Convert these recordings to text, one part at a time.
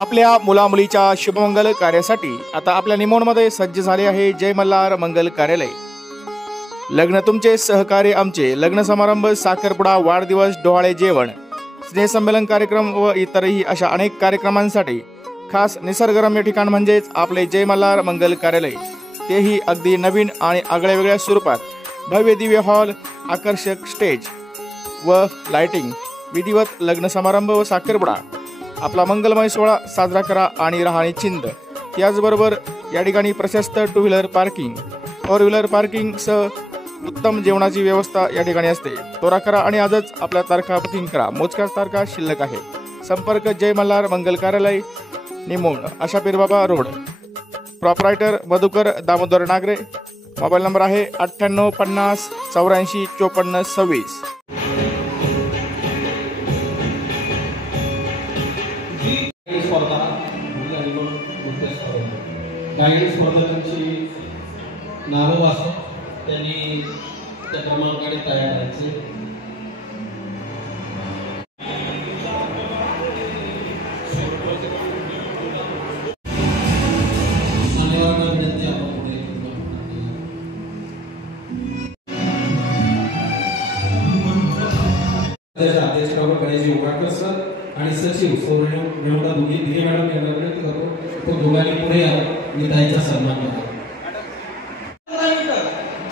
आपल्या मुलामुलीच्या शुभमंगल कार्यासाठी आता आपल्या निमोणमध्ये सज्ज झाले आहे जय मल्हार मंगल कार्यालय। लग्न तुमचे सहकार्य आमचे। लग्न समारंभ, साखरपुडा, वाढदिवस, डोहाळे जेवण, स्नेहसंमेलन कार्यक्रम व इतरही अशा अनेक कार्यक्रमांसाठी खास निसर्गरम्य ठिकाण म्हणजेच आपले जय मल्हार मंगल कार्यालय। तेही अगदी नवीन आणि आगळ्यावेगळ्या स्वरूपात। भव्य दिव्य हॉल, आकर्षक स्टेज व लाइटिंग, विधिवत लग्न समारंभ व साखरपुडा आपला मंगलमय सोहळा साजरा करा आणि राहा निश्चिंत। त्याचबरोबर या ठिकाणी प्रशस्त two wheeler parking, four wheeler parking सह उत्तम जेवणाची व्यवस्था या ठिकाणी असते। त्वरा करा आणि आजच आपल्या तारखा बुकिंग करा। मोजक्याच तारखा शिल्लक आहे। संपर्क जय मल्हार मंगल कार्यालय, Nimon, Ashapir Baba road. Proprietor Madhukar Damodar Nagare. Mobile number आहे 98 50 84 54 26। स्पर्धा आणि मग नृत्य स्पर्धा, गायन स्पर्धकांची नावं वाचून त्यांनी त्या क्रमांकाने तयार करायचे। मान्यवरांना विनंती आपण पुढे आदेश गणेश योगाकर सर आणि सचिव रेवडा दोघी दिघे मॅडम यांना विनंती करतो तो दोघांनी पुढे या विधायचा सन्मान करा।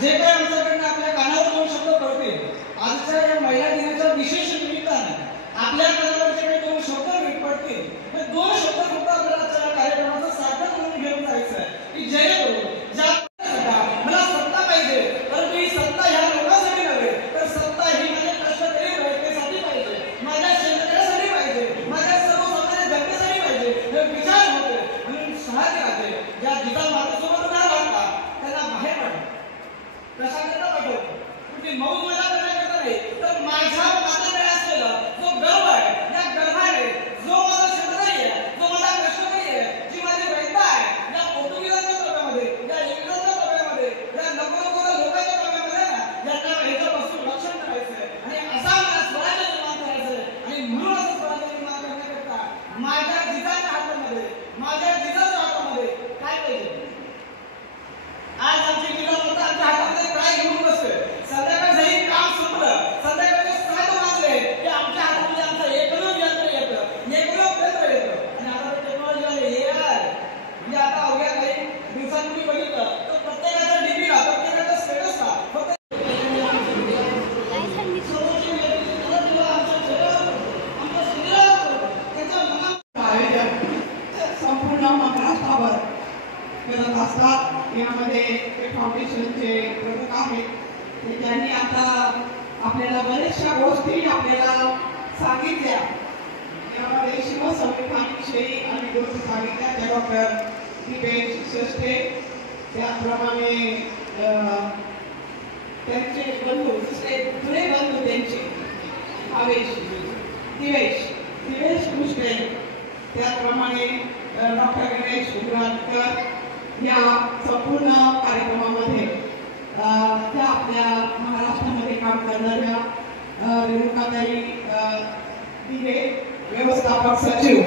जे काय आमच्याकडनं आपल्या कानावर दोन शब्द पडतील, आजच्या या महिला दिनाच्या विशेष निमित्ताने आपल्या कानावर जे काही दोन शब्द पडतील, ते दोन शब्द फक्त आपल्याला आजच्या कार्यक्रमाचं सार्थक म्हणून घेऊन जायचं आहे की जेणेकरून ज्या मला सत्ता पाहिजे, परंतु ही सत्ता ह्या लोकांसाठी नव्हे, तर सत्ता ही माझ्या कष्टकरी व्यक्तीसाठी पाहिजे, माझ्या शेतकऱ्यासाठी पाहिजे, माझ्या सर्वसामान्य जनतेसाठी पाहिजे हे विचार होते। म्हणून साहजिक आहे ज्या जिजा माझ्यासोबत उभ्या राहता त्यांना बाहेर काढा, कशाकरता पाठवतो तुम्ही मौज मजा करण्याकरता नाही, तर माझ्या माताकडे असलेला जो गर्व आहे, या गर्वाने जो माझा शेतकरी आहे, जो माझा कष्टकरी आहे, जी माझी वैद्य आहे, या पोर्तुगीजांच्या ताब्यामध्ये, या इंग्रजांच्या ताब्यामध्ये, या नको लोकांच्या ताब्यामध्ये ना यांना ह्याच्यापासून रक्षण करायचं आहे आणि असा मला स्वराज्य निर्माण करायचं आहे। आणि म्हणून असं स्वराज्य निर्माण करण्याकरता माझ्या जिजाच्या हातामध्ये, माझ्या जिजाच्या हातामध्ये काय पाहिजे? आज आमची जिजा फक्त आमच्या हातामध्ये काय घेऊन बसते? संध्याकाळ झाली, काम संपलं, संध्याकाळचे 7 वाजले की आमच्या हातामध्ये आमचं एकमेव यंत्र येतं, एकमेव यंत्र येतं आणि आता टेक्नॉलॉजी आली AI। म्हणजे आता अवघ्या काही दिवसांपूर्वी बघितलं तर प्रत्येकाचा डीपी हा, प्रत्येकाचा स्टेटस हा, फक्त संपूर्ण महाराष्ट्रावर करत असतात। यामध्ये फाउंडेशनचे प्रमुख आहेत ते त्यांनी आता आपल्याला बऱ्याचशा गोष्टी आपल्याला सांगितल्या। यामध्ये शिवसंविधानाविषयी आणि गोष्टी सांगितल्या त्या डॉक्टर दिपेश शेष्टे, त्याचप्रमाणे त्यांचे बंधू दुसरे जुने बंधू त्यांचे दिवेश कृष्णे, त्याचप्रमाणे डॉक्टर गणेश उगराणकर या संपूर्ण कार्यक्रमामध्ये त्या आपल्या महाराष्ट्रामध्ये काम करणाऱ्या रेणुकाताई दिघे, व्यवस्थापक सचिव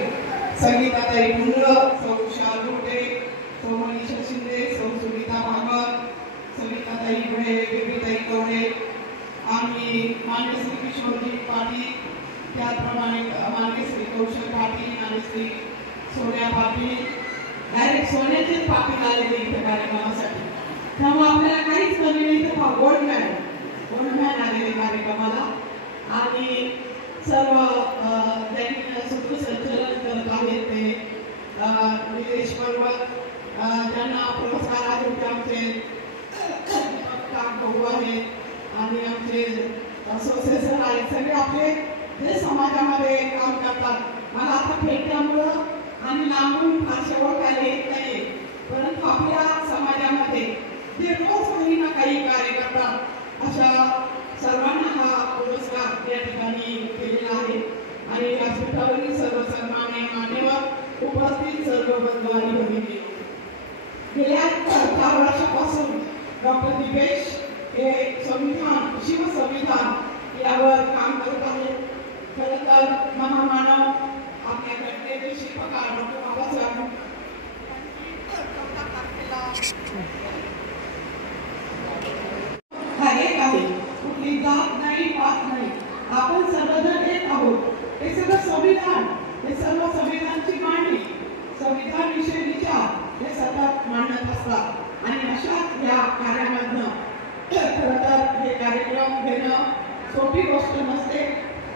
संगीताताई मुंडळ, सौ उषा लोटे, सौ मनीषा शिंदे, सौ सुनीता भागवत, सविताताई गुळे, बेबीताई कवडे आणि मान्य श्री किशोरजी पाटील, त्याचप्रमाणे मान्य श्री कौशल पाटील आणि श्री सोन्या पाटील, डायरेक्ट सोन्याचेच पाटील आलेले इथे कार्यक्रमासाठी। त्यामुळे आपल्याला काहीच नवीन इथे गोल्डमॅन आलेले कार्यक्रमाला आणि सर्व त्यांनी सूत्रसंचलन करत आहेत ते निलेश पर्वत, ज्यांना पुरस्कार आहे ते आमचे भाऊ आहेत आणि आमचे असोसिएशन आहेत, सगळे आपले जे समाजामध्ये काम करतात। मला आता भेटल्यामुळं आणि लांबून फारसे ओळखायला येत नाही, परंतु आपल्या समाजामध्ये जे रोज काही ना काही कार्य करतात अशा सर्वांना हा पुरस्कार या ठिकाणी केलेला आहे। आणि व्यासपीठावरील सर्व सन्माननीय मान्यवर, उपस्थित सर्व बंधू आणि भगिनी, गेल्या 4 वर्षापासून डॉक्टर दिपेश हे शिवसंविधान यावर काम करत आहेत। खरं तर महामानव आपल्या घटनेचे शिल्पकार डॉक्टर बाबासाहेब हा एक आहे, कुठली जात नाही, पात नाही, आपण सर्वजण एक आहोत. हे सगळं संविधान, हे सर्व संविधानची मांडणी, संविधान विषयी विचार हे सतत मांडत असतात. आणि अशाच या कार्यामधनं खरं तर हे कार्यक्रम घेणं सोपी गोष्ट नसते.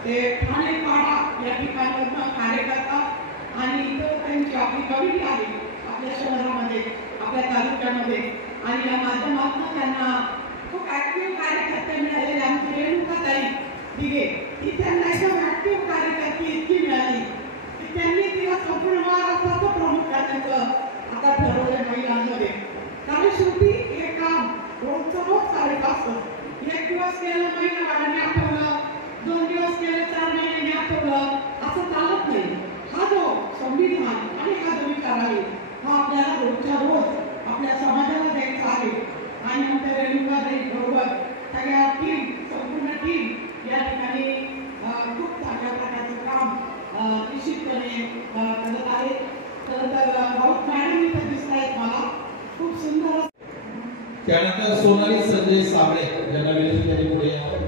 ते ठाणे पाडा या ठिकाणावरनं कार्य करतात आणि इतर त्यांची आपली कमिटी आहे आपल्या शहरामध्ये, आपल्या तालुक्यामध्ये, आणि या माध्यमातून त्यांना खूप ऍक्टिव्ह कार्यकर्ते मिळालेले. आमची रेणुकाताई दिघे ही त्यांना एकदम ऍक्टिव्ह कार्यकर्ती इतकी मिळाली की त्यांनी तिला संपूर्ण महाराष्ट्राचं प्रमुख करण्याचं आता ठरवलं महिलांमध्ये. कारण शेवटी हे काम रोजचं रोज करायचं असतं. एक दिवस केलं महिनाभराने आठवलं, 2 दिवस केलं 4 महिन्याने आठवलं, असं चालत नाही. हा जो संविधान आणि हा जो विचार आहे हा आपल्याला रोजच्या रोज आपल्या समाजाला द्यायचा आहे. आणि आमच्या रेणुकाताई बरोबर सगळ्या टीम, संपूर्ण टीम या ठिकाणी खूप चांगल्या प्रकारचं काम निश्चितपणे करत आहे. तर राऊत मॅडम इथं दिसत आहेत मला, खूप सुंदर. त्यानंतर सोनाली संजय साबळे यांना विनंती त्यांनी पुढे यावं.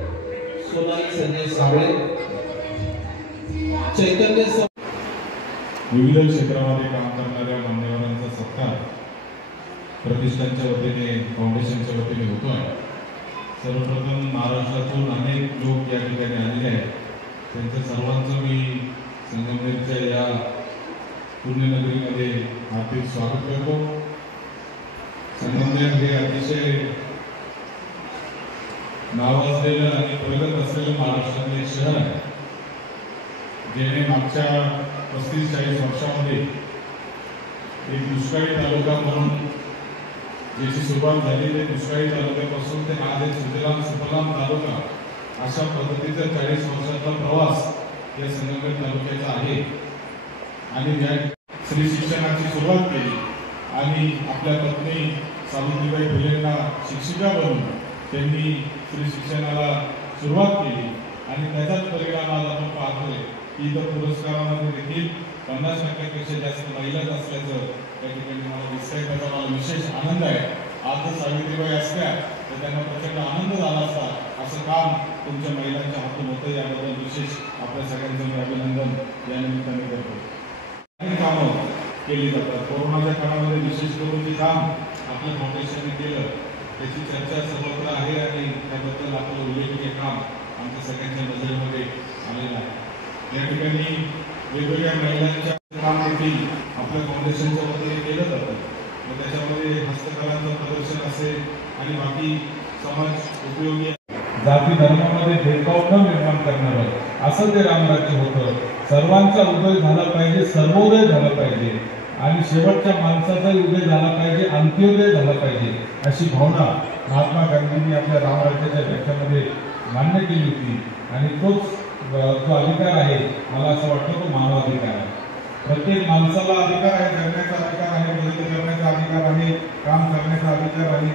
सोनाली संजय साबळे, चैतन्य विविध क्षेत्रामध्ये काम करणाऱ्या मान्यवरांचा सत्कार प्रतिष्ठानच्या वतीने, फाउंडेशनच्या वतीने होतोय. सर्वप्रथम महाराष्ट्रातून अनेक लोक या ठिकाणी आलेले आहेत. त्यांच्या सर्वांचं मी संगमनेरच्या या पुण्यनगरीमध्ये हार्दिक स्वागत करतो. संगमनेर हे अतिशय नावाजलेलं आणि प्रगत असलेलं महाराष्ट्रातलं एक शहर आहे, जेणे मागच्या 35-40 वर्षामध्ये एक दुष्काळी तालुका म्हणून ज्याची सुरुवात झाली, ते दुष्काळी तालुक्यापासून ते आज एक सुजलाम सुफलाम तालुका, अशा पद्धतीचा 40 वर्षाचा प्रवास या संगमनेर तालुक्याचा आहे. आणि या स्त्री शिक्षणाची सुरुवात केली आणि आपल्या पत्नी सावित्रीबाई फुलेंना शिक्षिका बनवून त्यांनी स्त्री शिक्षणाला सुरुवात केली. आणि त्याचाच परिणाम आज आपण पाहतोय की इतर पुरस्कारामध्ये देखील 50% जास्त महिलाच असल्याचं त्या ठिकाणी मला दिसतंय. त्याचा मला विशेष आनंद आहे. आज जर सावित्रीबाई असल्या तर त्यांना प्रचंड आनंद झाला असता. असं काम तुमच्या महिलांच्या हातून होतं, याबद्दल विशेष आपल्या सगळ्यांचं मी अभिनंदन या निमित्ताने करतो. अनेक कामं केली जातात. कोरोनाच्या काळामध्ये विशेष करून जे काम आपल्या फाउंडेशनने केलं त्याची चर्चा सर्वत्र आहे आणि त्याबद्दल आपलं उल्लेखनीय काम आमच्या सगळ्यांच्या नजरेमध्ये आलेलं आहे. या ठिकाणी वेगवेगळ्या महिलांच्या काम देखील आपल्या फाउंडेशनच्या वतीने केलं जातं. मग त्याच्यामध्ये हस्तकलांचं प्रदर्शन असेल आणि बाकी समाज उपयोगी जाती धर्मामध्ये भेदभाव न निर्माण करणारं असं ते रामराज्य होतं. सर्वांचा उदय झाला पाहिजे, सर्वोदय झाला पाहिजे आणि शेवटच्या माणसाचाही उदय झाला पाहिजे, अंत्योदय झाला पाहिजे, अशी भावना महात्मा गांधींनी आपल्या रामराज्याच्या व्याख्यामध्ये मान्य केली होती. आणि तोच जो अधिकार आहे, मला असं वाटतं तो मानवाधिकार आहे. प्रत्येक माणसाला अधिकार आहे, जगण्याचा अधिकार आहे, बदल करण्याचा अधिकार आहे, काम करण्याचा अधिकार आहे.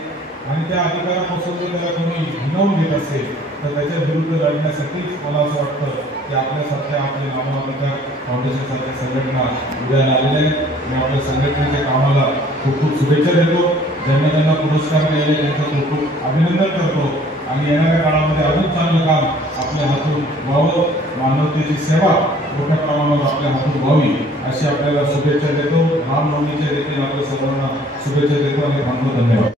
आणि त्या अधिकारापासून जर त्याला कोणी हिणवून घेत असेल तर त्याच्या विरुद्ध लढण्यासाठीच मला असं वाटतं की आपल्यासारख्या आपले मानवाधिकार फाउंडेशनसारख्या संघटना उद्याला आलेल्या आहेत. मी आपल्या संघटनेच्या कामाला खूप खूप शुभेच्छा देतो. ज्यांना त्यांना पुरस्कार मिळाले त्यांचं खूप खूप अभिनंदन करतो. आणि येणाऱ्या काळामध्ये अजून चांगलं काम आपल्या हातून व्हावं, मानवतेची सेवा मोठ्या प्रमाणावर आपल्या हातून व्हावी अशी आपल्याला शुभेच्छा देतो. रामनवमीच्या देखील आपल्या सर्वांना शुभेच्छा देतो आणि थांबतो. धन्यवाद.